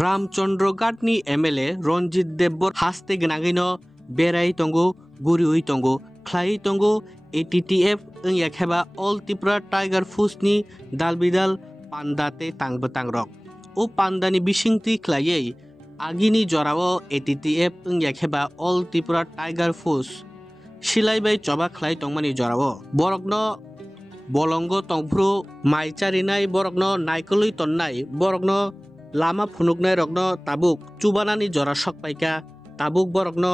रामचंद्रगढ़ MLA Ranjit देब्बर हास्ते गनागैनो बेराय तंगो गुरिउइ तंगो ख्लाई तंगो ATTF याखेबा all Tripura tiger फुसनि दालबिदाल पान्दाते तांगबो तांग्रक ओ पान्दानि बिसिंति ख्लायै आगिनि जराव ATTF याखेबा all Tripura tiger फुस सिलाइबाय चबा ख्लाई तंगमानि जराव बरकनो बलंगो तंफ्रु माइचारिनाय बरकनो नायकलुइ तन्नाय बरकनो लामा फुनुकनाय रगनो ताबुक चुबानानि जरा सकपाइका ताबुक बरकनो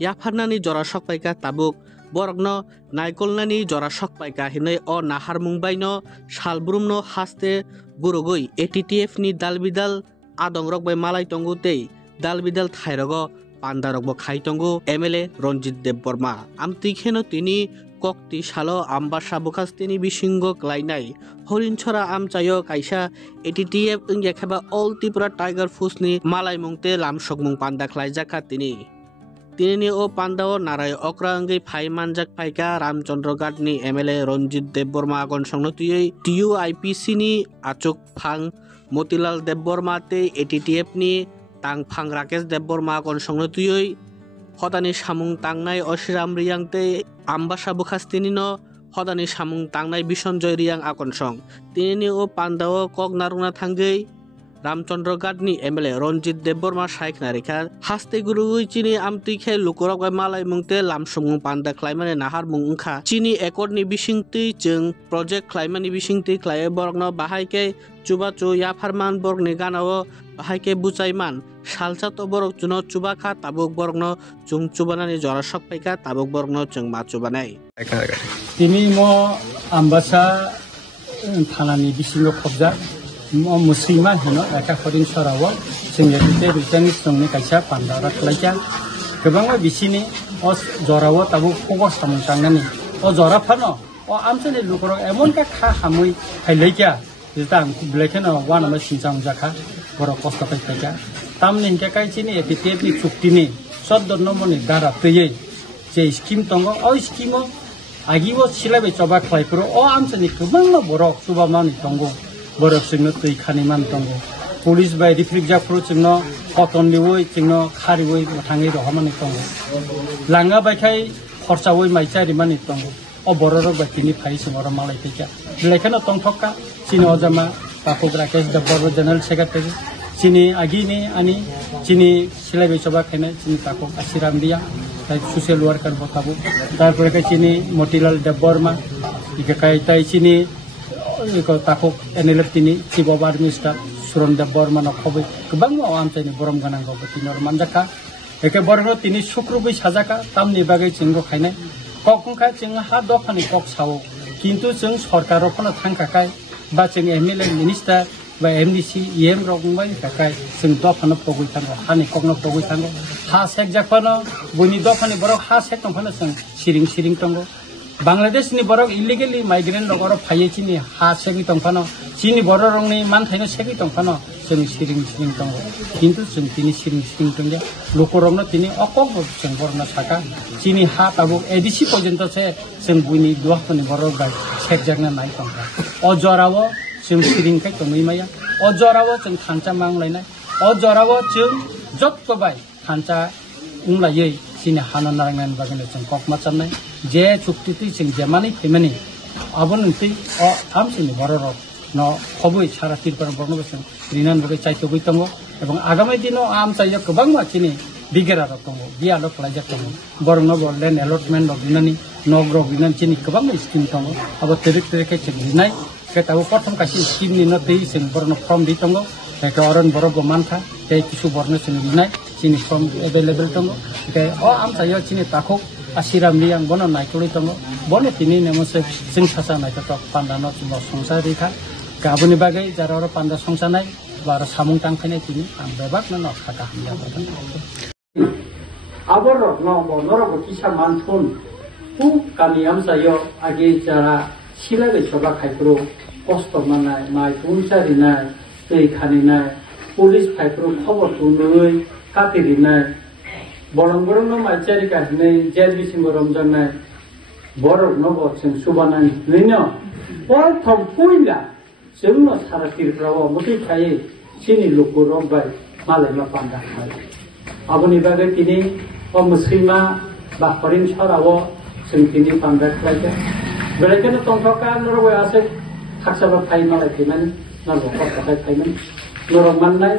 याफारनानि जरा सकपाइका ताबुक बरकनो नायकलनानि जरा सकपाइका हिनै अ नाहार मुंबाइनो सालब्रुमनो हास्ते गुरुगै एटीटीएफ नि दालबिदाल आदंरक बाय मालाय तंगु तै दालबिदाल थायरगो पान्दारकबो खाइ तंगु एमएलए रंजित देब्बरमा आमतिखेनो तिनि कक्ति सालो आम्बासा बुखास्तिनि बिसिंग क्लाइनाय हरिनछरा आमचायो काइसा एटीटीएफ याखेबा ऑल त्रिपुरा टाइगर फुसनि मालाय मुंते लामसक मुं पान्दा ख्लाइजाखा तिनि ओ पान्दाओ नाराय अक्रा अंगै फाइ मानजाक फाइका रामचंद्रगढ़नि एमएलए रंजित देब्बरमा आगन संनो तुयै टीयूआईपीसी नि आचुक फां मतिलाल देब्बरमा ते एटीटीएफ नि तां फां राकेश देब्बरमा आगन संनो तुयै हदानि सामुं तांनाय अशिराम रियांते आम्बासा बुखास्तिनिनो हदानि सामुं तांनाय बिसनजय रियां आकनसं तिनि ओ पान्दाओ कक नारुना थांगै रामचंद्रगढ़नि एमएलए रंजित देब्बरमा साइक नारिखा हास्ते गुरुगै चिनि आमतिखे लुकरक मालाय मुंते लामसुमुं पान्दा ख्लाइमानि नाहार मुं ओंखा चिनि एकर्डनि बिसिंति जों प्रोजेक्ट ख्लाइमानि बिसिंति ख्लाय बरकनो बाहायके चुबाचु याफारमान बरकनि गानाव बाहायके बुचाइमान सालसा तो बरक जुनो चुबाखा ताबुक बरकनो जुं चुबानानि जरा सकपाइका ताबुक बरकनो जों मा चुबानाय तिनि मो आम्बासा थानानि बिसिंग खबजा मुस्लिमा होनो एका हरिन सराव जोंनि बिटानि संनि काइसा पान्दारा ख्लाइजा गोबां बिसिनि अ जराव ताबुक फगस सामंचांनानि अ जराफानो अ आमसनि लुकरक एमन का खा हामै हाइलाइजा जितां ब्लेकेनो वानमा सिंचां जाखा बर कष्ट पाइजा तामनि हिंका काइचिनि एटीटीएफनि चुक्तिनि 14 नम्बरनि दारा तैयै जे स्कीम दंगो अ स्कीमो आगिबो सिलाइबाय चबा ख्लाइफोर अ आमसनि गोबां बरक सुबामानि दंगो बरफ जोंनो दै खानिमान दंगो पुलिस बाय रिफ्रिक जाफ्रु जोंनो कटन लिवै जोंनो खारिवै थाङै रहमानि दंगो लाङा बायखाय खरसावै माइचारि मानि दंगो अ बररक बायथिनि फाइ सिमर मालाय फैका बिलायखानो तंथक्का चिनि अजामा बापुक राकेश देब्बर जनरल सेक्रेटारि चिनि आगिनि आनि चिनि सिलाइबाय चबा खायना चिनि बापुक आसिराम दिया सोशल वर्कर बताबो तारपरे चिनि मतिलाल देब्बरमा इकाय ताइ चिनि ताकुक एनएलएफ तिनि चिफ अफ आर्मी स्टाफ सुरन देब्बरमा नखबै गोबां आमचाइनि बरम गनांगौ तिनर मानजाखा एके बरनो तिनि सुक्रुबै साजाखा तामनि बागै जोंगो खायनाय ककंखा जों हा दखानि कक सावो किन्तु जों सरकारफोरनो थांखाखाय बा जों एमएलए मिनिस्टार बा एमडीसी एम रगंबाय थाखाय जों दखानो पगै थांगो हानि ककनो पगै थांगो हा सेक जाखनो बनि दखानि बरक हा सेक तंफानो जों सिरिं तंगो बांलादेश नि बरक इलिगेली माइग्रेंट लगरो फाये चिनि हा सेगि तंफानो चिनि बररंनि मानथायनो सेगि तंफानो जों सिरिं तंगो किन्तु जों तिनि सिरिं तंगे लोकरमनो तिनि अकब जों बरना साका चिनि हा ताबु एडीसी पर्यन्त से जों बुनि दुआफोरनि बरक गाय सेक जागना नाय तंगा अजरावो जों सिरिं खाय तंगै माया अजरावो जों खानचा मांलायनाय अजरावो जों जत्तबाय खानचा उंलायै चिनि हाना नारायण बागने जों ककमा चाननाय जे चुक्ति जों जेमानि फैमानि आबनंति अ आमसिनि बररक न खबै सारा तिरपार बरनबो जों रिनान बगे चाइतोबै तंगो एबं आगामी दिनो आम चाइयो गोबां माचिनि बिगेरा दंगो बियालो खलाइजा दंगो बरनो बरलेन अलटमेन्ट बिनानि नग्र बिनानि चिनि गोबां स्किम दंगो अब तेरिक जों बिनाय केताबो प्रथम कासि स्किम नि न दै जों बरनो फर्म दै दंगो एके अरन बरब मानथा ते किसु बरनो जों बिनाय चिनि फर्म अवेलेबल दंगो के अ आम चाइयो चिनि ताखौ आसिराम रियां बनो नायकलि दंगो बनो तिनि नेमसे जों सासा नायकत पान्दानो जों संसार रेखा गाबोनि बागै जाराव पान्दा संसानाय बार सामुं तांखायनाय तिनि आं बेबाक न खाका हामया बरन आबर न बनर किसा मानथुन पु कानि आम चाइयो आगे जारा सिलाय छबा खायफ्रो कष्ट मानाय माय पुंसारिनाय दै खानिनाय पुलिस फायफ्रो खबर तुनै कातिरिनाय बरं माइचारि काहने जेल बिसिंग रमजानाय बरक नबो जों सुबानानि नैनो प्रथम पुइला जोंनो सारा तिरफ्राव मथै थायै सिनि लुकुरबाय malai no panda khai aboni bagai tini o muslima ba foreign sorao sing tini panda khai ja berekena tongtoka norwe ase haksaba khai malai thiman norbo kota thaiman norong mannai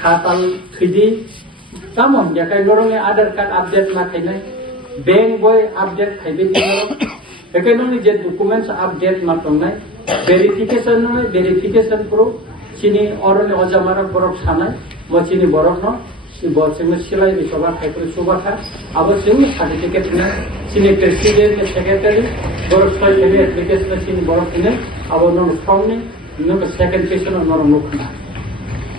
khatal thidi tamon jakai norong aadhar card update na thainai bank boy update thaibe norong bekenoni je documents update ma tongnai verification pro chini orone ojamara borok sanai mo chini borok no bo chini silai ni soba khai soba kha abo chini certificate na chini president secretary borok sai ebe application chini borok ne abo no form ni no second session no no khna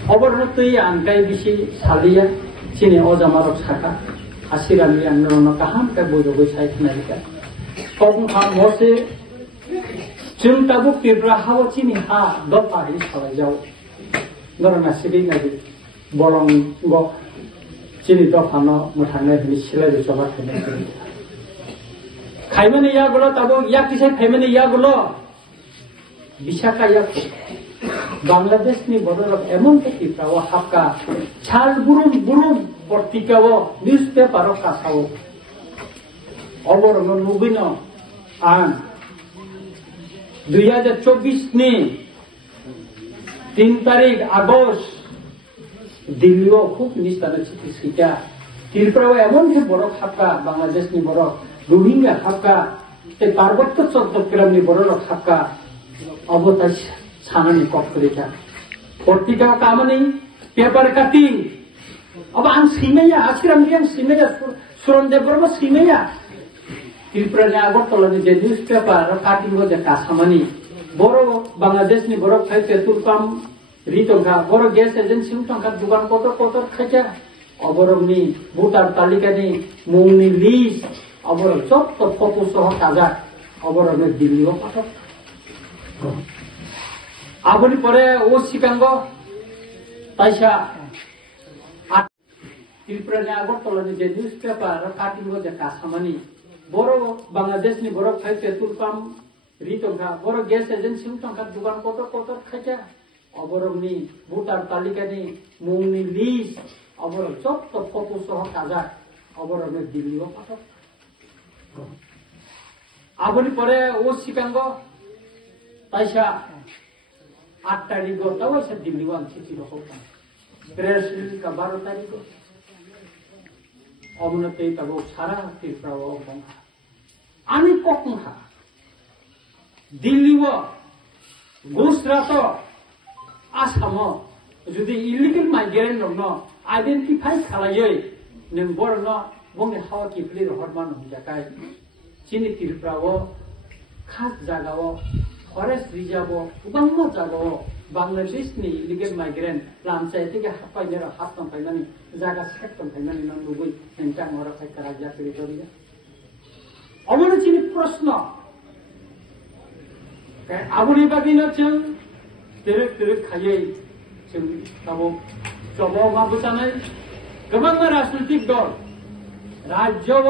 obor no tui ankai bisi salia chini ojamara saka asirami ang no kaham ka bojo go sai khna ka kong kham mo se जों दाबो पिरब्रा हाव चिनि हा दफारि सालायजाव नरना सिबि नागि बलं ग चिनि दफानो मुथांनाय हिनि सिलाय जबा थानाय खायमाने यागुलो दाबो याकिसे खायमाने यागुलो बिशाखा याखु बांग्लादेशनि बदरक एमन पिफ्राव हाबका छाल बुरुम बुरुम पत्रिकाव निउजपेपार कासाव अबरनो नुबिनो आं 2024 ni 3 tarik Agos Dilio khub nistana sita Tiripura emon ke borok hakka Bangladesh ni borok Rohingya hakka te parbotto chottogram ni borok hakka obotai sanani kokkoreka portika kamani paper cutting aba ang simeya askiram diam simeya suronde borba simeya Tiripura ni Agartala ni je newspaper cutting go je kasamani boro Bangladesh ni boro khai tetul kam ritongka boro gas agency tongka dukan kotor khaja oborog ni voter talika ni mung ni list oborog chotto photo soh kaja oborog ni Delhi go pathak aboni pore o sikango taisa Tiripura ni Agartala ni je newspaper cutting go je kasamani boro Bangladesh ni boro khai tetul kam ritongka boro gas agency tongka dukan kotor khaja oborog ni voter talika ni mung ni list oborog chotto photo soh kaja oborog ni Delhi go pathak aboni pore o sikango taisa 8 tarik go taw se Delhi go chichi go hota press release ka 12 tarik go অবনতি তাবো সারা ত্রিপুরা বংহা আমি কখনহা দিল্লিও গুজরাট আসাম যদি illegal migrant দङ identify খালাयै नों बरन बंनि हावा किफ्रि हरमान हजाकाय चिनि ত্রিপুরাও खास जागाव forest reserve गोबां जागाव बांग्लादेशनि illegal migrant लामसायतिगे हाबफायनो हाबथंफायनानै जागा सेक्टंफायनानै नांगुबै नोंथां हरखाय काराजा टेरिटरिया अबनो चिनि प्रश्न आबुनि बागिनो जों तेरे खायै जों गाव जबाव माबुजानाय गोबां राजनैतिक दल राज्यव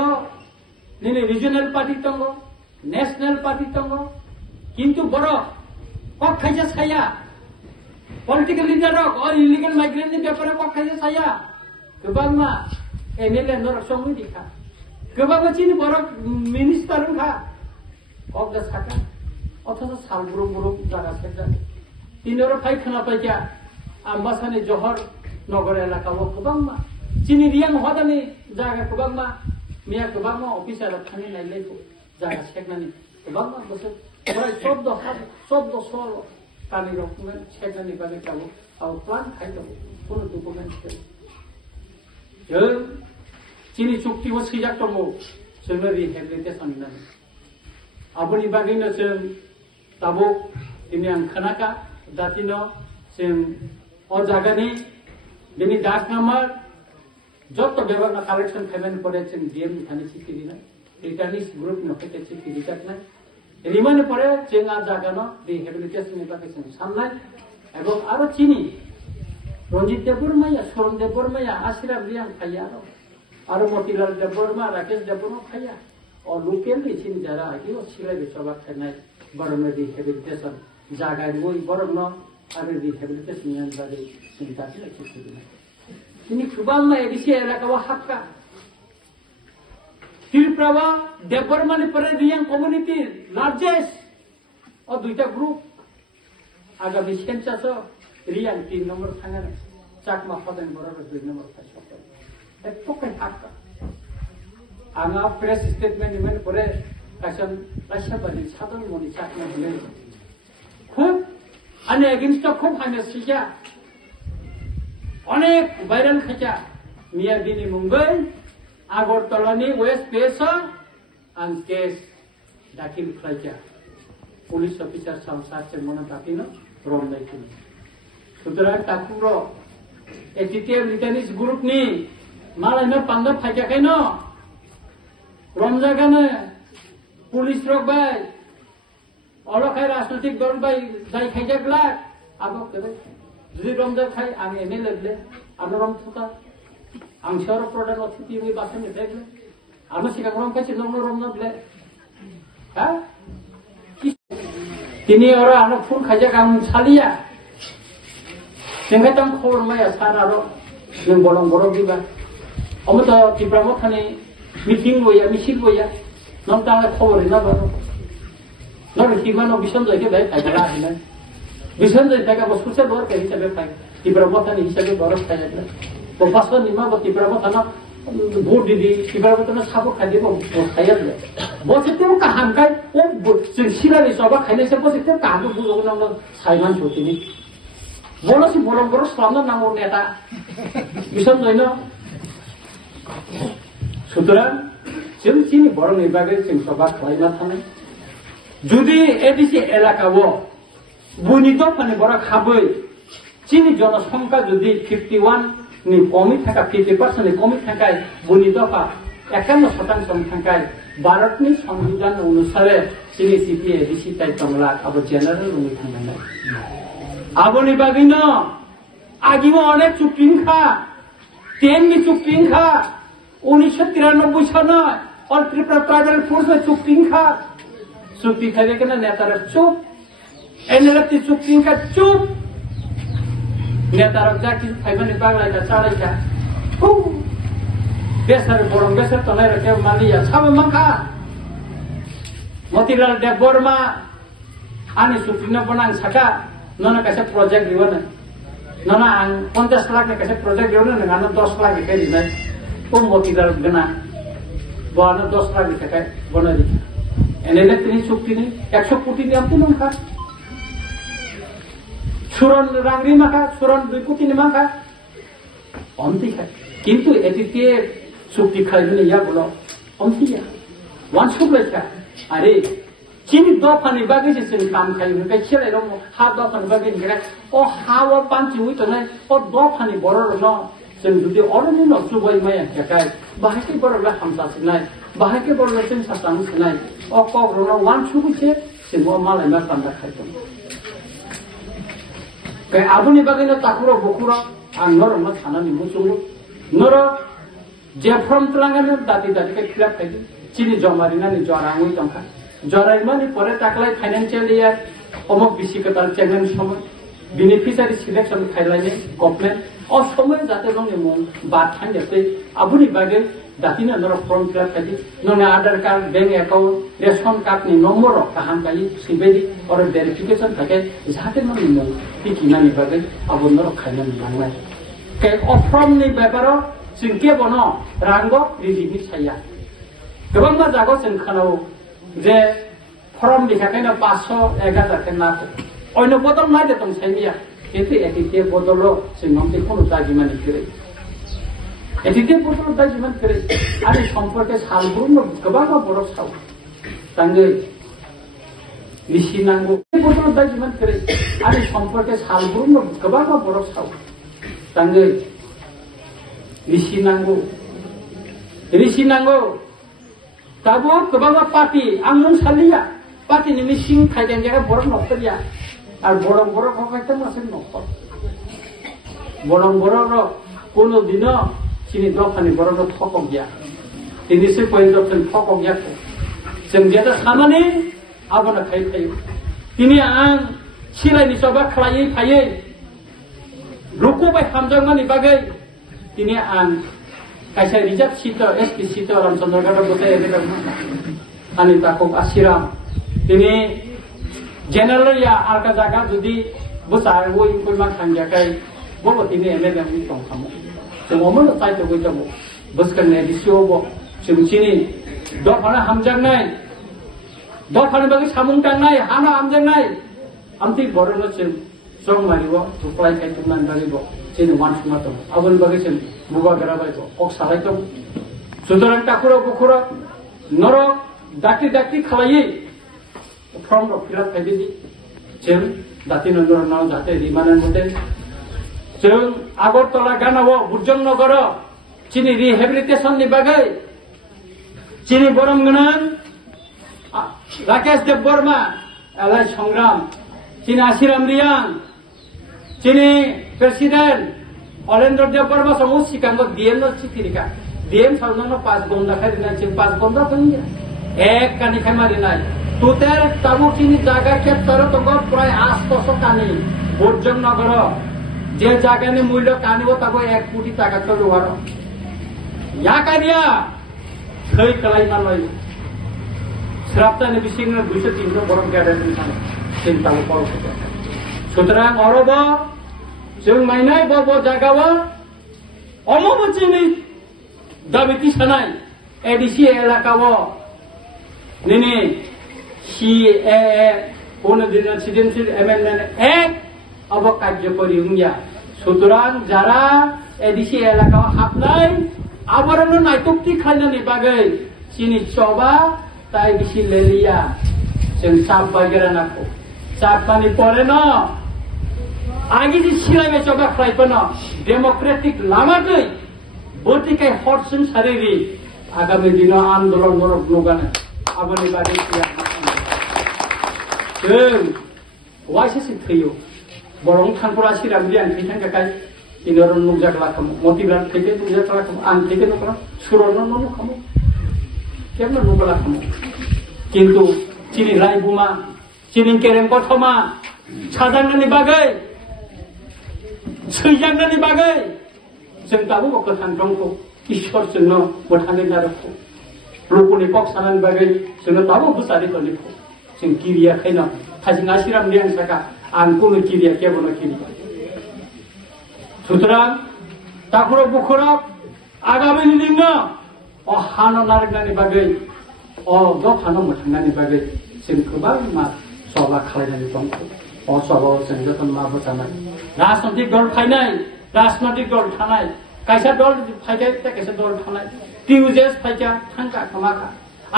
निने रिजनल पार्टी दङ नेशनल पार्टी दङ किन्तु बर कखायजा साया पॉलिटिकल लीडर और इलीगल माइग्रेंट बेपार कखायजा साया गोबांमा एमएलए नरसंगि दिखा गोबां चिनि बर मिनिस्टार खा अगदा साका अथच सालब्रुम ब्रुम जागा सेजा तिनोर फाइ खोना पाइया आम्बासानि जहर नगर एलाकाव गोबांमा चिनि रियां हदानि जागा गोबांमा मिया गोबांमा अफिसार थांनि नायलायखौ जागा सेकनानि गोबांमा बोसोर प्राय 14 सल गामि रखुमेन सेकनानि बागै गावो आव प्लान खायदो कोनो डकुमेन्ट जों चिनि चुक्तिखौ सैजाक दङ जोङो रिहेबिलिटेसन होननानै आबुनि बागैनो जों दाबो दिनै आं खोनाका दातिनो जों अ जागानि दिनै दाग नाम्बार जत बेबार कालेक्शन खायमानि परे जों डिएम थानि सिटि दिना रिटार्निस ग्रुप नखैते सिटि रिटार्नाय रिमानि परे जों आ जागानो रिहेबिलिटेसननि बागै जों साननाय एबं आरो चिनि रंजित देबबर्माया सरन देबबर्माया आशिराम रियां खाया आरो मतिलाल देबबर्मा राकेश देबबर्मा खाया और लोकेलनि चिनि जारा आइयो सिलाय बेसबा खानाय बरनो रिहेबिलिटेसन जागा गई बरनो आरो रिहेबिलिटेसननि बागै जों दासिम accept ini kubang edisi elaka wa hakka Tirprawa Deparmani Paradian community largest or duita group aga bisken chaso rian 3 number thangana chakma padan boror 2 number chaso et pokai hakka anga press statement imen pore kasan rashabani sadon moni chakma bule khub ane against khub hane sija অনেক viral খাঁচা মিয়াদিনী Mumbai আগরতলানি West পেসা আন case দাখিল খাইচা police officer সংসারছে মনে দাকিনো রম দাইছিল সুতরাং তাকুর এটিটিএম লিটানিস group নি মালাইনো পান্ডা ফাইজাকাইন রমজাগানে police rock by অলখাই রাজনৈতিক দল by দাই খাইজাকলা আগক দেবে যদি রমজান খাই আমি এমএলএ বলে আমি রম থাকা আমি শহর প্রধান অতিথি ওই বাসনে দেখলে আমি শিকার রম খাইছি নগ্ন রমজান বলে হ্যাঁ তিনি ওরা আমরা ফুল খাইজা কাম ছালিয়া সেখানে খবর মায়া সার আরো বরং বড় দিবা আমি তো ত্রিপুরা মথানি মিটিং বইয়া নম তাহলে খবরই না বলো নয় কিমানো বিশন যাইকে ভাই খাইজা আহিলেন Biasanya mereka bersusah luar ke hisabe kai. Di perawatan hisabe boros kaya je. Bapak lima buat di perawatan board di perawatan sabuk kaya bo kaya je. Bos itu kaham kai, sila ni sabak kaya ni bos itu kaham tu bukan nama saiman cuti ni. Bolos si boros selama namun neta. Biasanya ino. Sutra, sini borong ni bagai sing sabak kaya na thame. Judi edisi elaka wo. বুনিত মানে বড় খাবই চিনি জনসংখ্যা যদি 51 নি কমি থাকা 50% নি কমি থাকায় বুনিত পা 51% থাকায় ভারতনি সংবিধান অনুসারে চিনি সিপিএ ডিসি তাই তংলা আব জেনারেল উনি থাঙ্গাই আবনি বাগিন আগিব অনেক চুক্তিংখা তেমনি চুক্তিংখা 1993 সনে অল ত্রিপুরা ট্রাইবাল ফোর্স চুক্তিংখা চুক্তি খাইবে কেন নেতারা চুপ NLFT Supreme cup Netarok Jaki Haibani Bangla Chalaka Besar Borong Besar Tonera Kev Malia Sama Mangka Motilal de Borma Ani Supreme Bonang Saka Nona Kasa project Diwana Nona ang 50 lakh Kasa project Diwana Nana 10 lakh Kaya Dina Motilal Gana Bona 10 lakh Kaya Bona Dika NLFT Supreme 100 কোটি ni Ampu Mangka সুরন রাংরি মাখা সুরন 2 কোটি নি মাখা অন্তি খায় কিন্তু এটিতে চুক্তি খাইলে ইয়া বলো অন্তিয়া ওয়ান সুবলেখা আরে চিনি দফানি বাগে যে কাম খাইবে কে ছেলে রম হা দফানি বাগে গরা ও হাওয়া পাঞ্চি হই তো নাই ও দফানি বড় ন जों जुदि অলরেডি নতুবাই মায়া কাকাই বাহাকে বড় লা হামসা সিনাই বাহাকে বড় লা তিন সাতাং সিনাই ও কগ্রন ওয়ান সুবিছে সে মালাই মা পান্ডা খাইতো Kaya abuni bagay na takuro bukuro ang noro na tanani musulo noro jefrom telangan dati kay klap kay chini jomarina ni jorangui tongka joraima ni pore taklai financial year omok bisikatal chairman somoy beneficiary selection khailai ni government o somoy jate jongni mung bat thang jate abuni bagay dati na noro form klap kay nona aadhaar card bank account ration card ni number kaham kali sibedi or verification থাকে যাতে ননি মং পিকিনা নি বাগে আবনর খাইনা নিলাংলাই কে অফ্রম নি ব্যাপারো সিংকে বন রাঙ্গ রিজিনি সাইয়া গোবাं मा जागो जों खानाव যে ফর্ম লিখাকাইন 500 1000 কে না অন্য বদল না দে তং সাইমিয়া এতে এটিতে বদল जों নমতে কোন দাগিমানি করে এটিতে বদল দাগিমান করে আরে সম্পর্কে সালগুন গোবাं বড় Sau তাঙ্গে Lisinanggo botol dajiman kere ari সম্পর্কে সালগুন গোবাं বড় সাউ তাঙ্গে লিসিনাঙ্গো তাবো গোবাं পার্টি আংমুং সালিয়া পার্টি ni মিসিং খাইদেন জায়গা বড় নকরিয়া আর বড় হকাইতে মাসে নকর বড় কোন দিন চিনি দফানি বড় ঠকক গিয়া তিনি সে পয়েন্ট ঠকক গিয়া जों যেটা খামানি আবনা খাই তিনি আং সিলাইনি সবা খালাই ফাयै রুকুবাই হামজাংমানি বাগै তিনি kaisa reserve sito SP sito Ramchandra Gada botai ede ani takok asiram তিনি general ya arka jaga jodi bosar woi koi ma khangja kai bobo তিনি MLM ni tong khamo tengomon tai to goi jabo boskan ne disio bo chini do phana hamjang nai do phana bagi samung tang nai hana hamjang nai amti borono chen song maribo supply kai tuman baribo chini wan suma to abon bagi chen muga garabai to ok salai to sudaran takuro bukuro noro dakti khalai from of firat kaidi chen dati nandor naw jate rimanan mote chen Agartala ganawo Burjonnogor chini rehabilitation ni bagai chini boromganan Rakesh Debbarma alai সংগ্রাম chini Asiram Riang chini president Olendra Debbarma samu sikango DM no sitirika DM salnono 5 gonda khai dinai chin 5 gonda pani ek kani khamari nai tuter tabu chini jaga ke taro to pray 800 kani Burjonnogor যে জায়গায় মূল্য কানিব তাকে 1 কোটি টাকা চলো আর ইয়া কারিয়া সেই কলাই মানই শ্রাপ্তানি বিসিং 200 300 বরং গ্যারান্টি থাকে চিন্তা করো সুতরাং অরব जों মাইনাই বব জায়গাও অমবচিনি দাবিতি সানাই এডিসি এলাকাও নিনি সিএএ কোন দিন সিডেন্সিয়াল অ্যামেন্ডমেন্ট এক अब कार्यकरी हुंया सुतरां जरा एडिसि एलाका हाबनाय आबरनो नायतुक्ति खालनानि बागै चिनि चबा ताइ बिसि लेलिया जों साब बागेरा नाखौ साबनि परे न आगि जि सिलाइबे चबा फ्राइपन डेमोक्रेटिक लामादै बतिकै हरसिन सारिरि आगामी दिन आन्दोलन मरक नगाने आबनि बागै सिया जों वाइसि थैयो borong thangpura siram dian thithang kakai inoron nukjak lakamo motibran theke nukjak lakamo an theke nukra surono no khamo kemna nukla khamo kintu chini raibuma chini kerem kothoma chadangani bagai seijangnani bagai जों दाबो बखथान दंखौ ईश्वर जोंनो बोथाङै नारखौ लोकनि पक सानान बागै जोंनो दाबो बुसारि खलिखौ जों गिरियाखैनो थाजिङा serum दियां साका आंखौनो गिरिया केबनो गिरिया सुतरां ताखुरो बुखुरो आगामी दिननो अ हानो नारगनानि बागै अ द हानो मोथांनानि बागै जों गोबां मा सभा खालायनानै दंखौ अ सभायाव जों जतन माबो जानाय राजनैतिक दल फायनाय राजनैतिक दल थानाय कायसा दल फायखाय कायसा दल थानाय टिउजेस फायखा थांखा खामाखा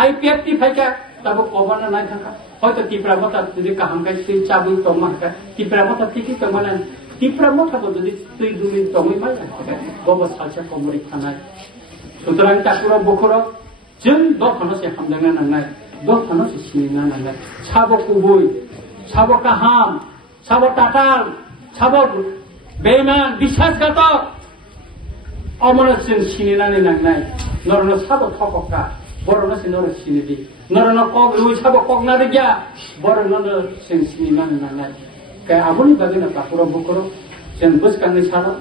आईपीएफ टी फायखा ताबो कबानो नाय थांखा হয়তো টিপরা মতা যদি কাহামকাই সেই চাবি তমাকা টিপরা মতা ঠিকই তমানা টিপরা মতাবো যদি তুই দুমি তমই মাই গব সালসা কমরি থানায় সুতরাং তাকুরা বখরা जों दखानाव हामदांना नांनाय दखानाव सिनिना नांनाय साबो कुबुय साबो काहाम साबो टाटाल साबो बेमान বিশ্বাসঘাতক অমরসিন सिनिनानै नांनाय नरनो साबो थकका बरनो सिनर सिनिदि नरनो कग लुइ साबो कगना दिया बरनो सिन सिनिनानै नांनाय काय आबुनि बागैना ताकुरा बखरो जों बसकांनि सानो